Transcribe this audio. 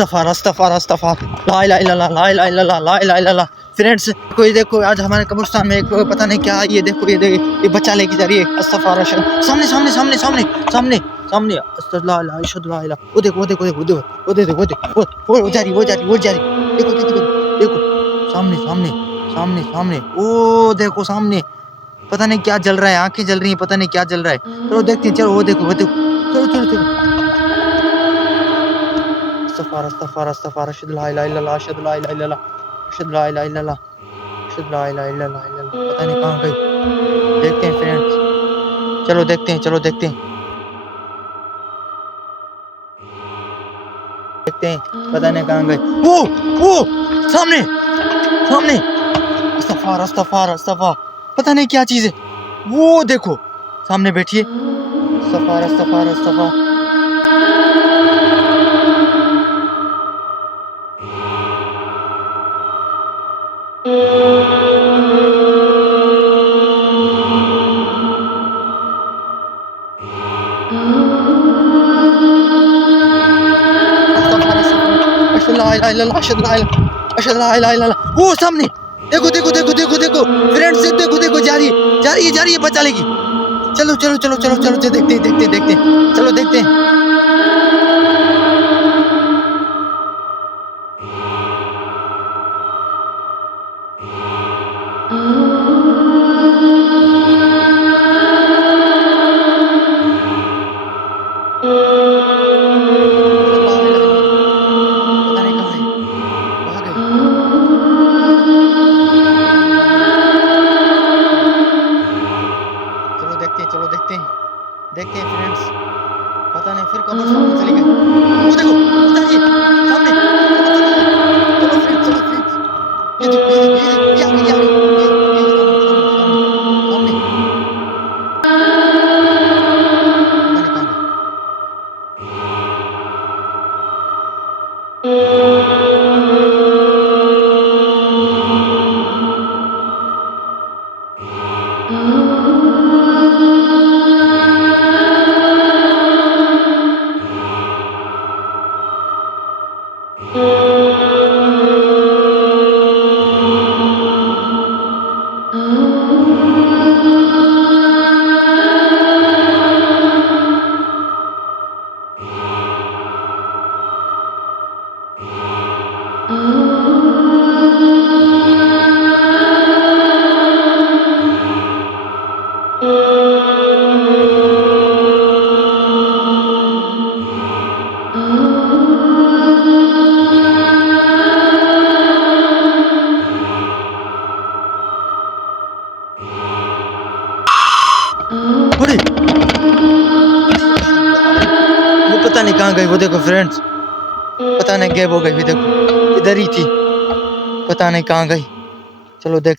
अस्तगफार अस्तगफार अस्तगफार ला इलाहा इल्लल्लाह ला इलाहा इल्लल्लाह ला इलाहा इल्लल्लाह। फ्रेंड्स कोई देखो आज हमारे कब्रिस्तान में एक पता नहीं क्या ये देखो ये बच्चा लेके जा रही है। अस्तगफार सामने सामने सामने सामने सामने सामने अस्तगफिरुल्लाह ला इलाहा इल्लल्लाह। वो देखो वो देखो वो देखो वो देखो वो देखो वो जा रही वो जा रही वो जा रही। देखो देखो देखो सामने सामने सामने सामने ओ देखो सामने पता नहीं क्या जल रहा है, आंखें जल रही हैं, पता नहीं क्या जल रहा है। चलो देखते हैं, चलो वो देखो वो देखो चलो चलो चलो। अस्तगफार अस्तगफार अस्तगफार अशहदु ला इलाहा इल्लल्लाह अशहदु ला इलाहा इल्लल्लाह अशहदु ला इलाहा इल्लल्लाह अशहदु ला इलाहा इल्लल्लाह पता नहीं कहाँ गई। देखते हैं फ्रेंड्स, चलो देखते हैं चलो देखते हैं देखते हैं पता नहीं कहाँ गई। वो सामने सामने अस्तगफार अस्तगफार अस्तगफार पता नहीं क्या चीज़ है। वो देखो सामने बैठिए। अस्तगफार अस्तगफार अस्तगफार वो सामने देखो देखो देखो देखो देखो फ्रेंड्स देखो देखो जा रही है जा रही है जा रही है बचा लेगी। चलो चलो चलो चलो चलो देखते हैं देखते हैं देखते हैं चलो देखते हैं। चलो देखते हैं देखते हैं फ्रेंड्स पता नहीं फिर कब्रिस्तान में चली गई। वो देखो उधर ये सामने चलो फ्रेंड्स चलो फ्रेंड्स ये देखो ये आ गई सामने पता नहीं अरे वो पता नहीं कहाँ गई। वो देखो फ्रेंड्स पता नहीं गैब हो गई। देखो इधर ही थी पता नहीं कहाँ गई। चलो देख